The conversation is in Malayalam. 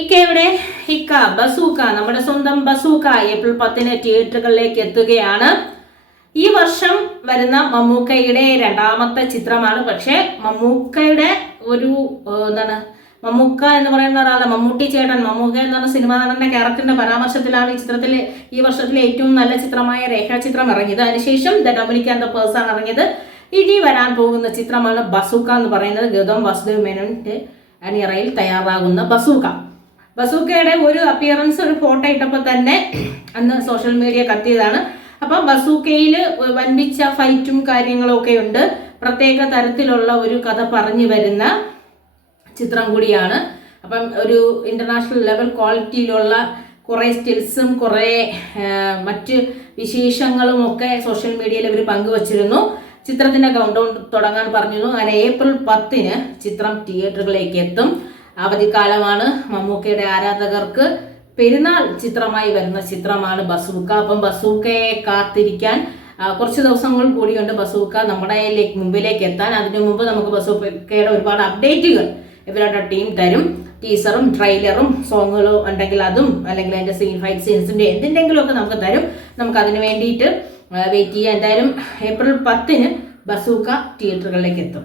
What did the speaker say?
ഇക്കയുടെ ഇക്ക ബസൂക്ക, നമ്മുടെ സ്വന്തം ബസൂക്ക ഏപ്രിൽ 10 തിയേറ്ററുകളിലേക്ക് എത്തുകയാണ്. ഈ വർഷം വരുന്ന മമ്മൂക്കയുടെ രണ്ടാമത്തെ ചിത്രമാണ്. പക്ഷെ മമ്മൂക്കയുടെ ഒരു മമ്മൂക്ക എന്ന് പറയുന്ന ഒരാളെ, മമ്മൂട്ടി ചേട്ടൻ, മമ്മൂക്ക എന്ന് പറഞ്ഞ സിനിമാ നടന്റെ ക്യാരക്ടറിന്റെ പരാമർശത്തിലാണ് ഈ ചിത്രത്തിൽ ഈ വർഷത്തിലെ ഏറ്റവും നല്ല ചിത്രമായ രേഖാചിത്രം ഇറങ്ങിയത്. അതിനുശേഷം the Dominic and the person ഇറങ്ങിയത്. ഇനി വരാൻ പോകുന്ന ചിത്രമാണ് ബസൂക്ക എന്ന് പറയുന്നത്. ഗൗതം വാസുദേവ് മേനോന്റെ അണിയറയിൽ തയ്യാറാകുന്ന ബസൂക്ക. ബസൂക്കയുടെ ഒരു അപ്പിയറൻസ്, ഒരു ഫോട്ടോ ഇട്ടപ്പോൾ തന്നെ അന്ന് സോഷ്യൽ മീഡിയ കത്തിയതാണ്. അപ്പം ബസൂക്കയിൽ വൻപിച്ച ഫൈറ്റും കാര്യങ്ങളും ഒക്കെ ഉണ്ട്. പ്രത്യേക തരത്തിലുള്ള ഒരു കഥ പറഞ്ഞു വരുന്ന ചിത്രം കൂടിയാണ്. അപ്പം ഒരു ഇന്റർനാഷണൽ ലെവൽ ക്വാളിറ്റിയിലുള്ള കുറേ സ്റ്റിൽസും കുറേ മറ്റ് വിശേഷങ്ങളും ഒക്കെ സോഷ്യൽ മീഡിയയിൽ ഇവർ പങ്കുവച്ചിരുന്നു. ചിത്രത്തിന്റെ കൗണ്ട് ഡൗൺ തുടങ്ങാൻ പറഞ്ഞിരുന്നു. അങ്ങനെ ഏപ്രിൽ 10 ചിത്രം തിയേറ്ററുകളിലേക്ക് എത്തും. അവധിക്കാലമാണ്. മമ്മൂക്കയുടെ ആരാധകർക്ക് പെരുന്നാൾ ചിത്രമായി വരുന്ന ചിത്രമാണ് ബസൂക്ക. അപ്പം ബസൂക്കയെ കാത്തിരിക്കാൻ കുറച്ച് ദിവസങ്ങൾ കൂടിയുണ്ട് ബസൂക്ക നമ്മുടെ മുമ്പിലേക്ക് എത്താൻ. അതിനു മുമ്പ് നമുക്ക് ബസൂക്കയുടെ ഒരുപാട് അപ്ഡേറ്റുകൾ ഇവരുടെ ടീം തരും. ടീസറും ട്രെയിലറും സോങ്ങുകളോ ഉണ്ടെങ്കിൽ അതും, അല്ലെങ്കിൽ അതിന്റെ ഫൈറ്റ് സീൻസിന്റെ എന്തിൻ്റെങ്കിലും ഒക്കെ നമുക്ക് തരും. നമുക്ക് അതിന് വേണ്ടിയിട്ട് വെയിറ്റ് ചെയ്യാം. എന്തായാലും ഏപ്രിൽ 10 ബസൂക്ക തിയേറ്ററുകളിലേക്ക് എത്തും.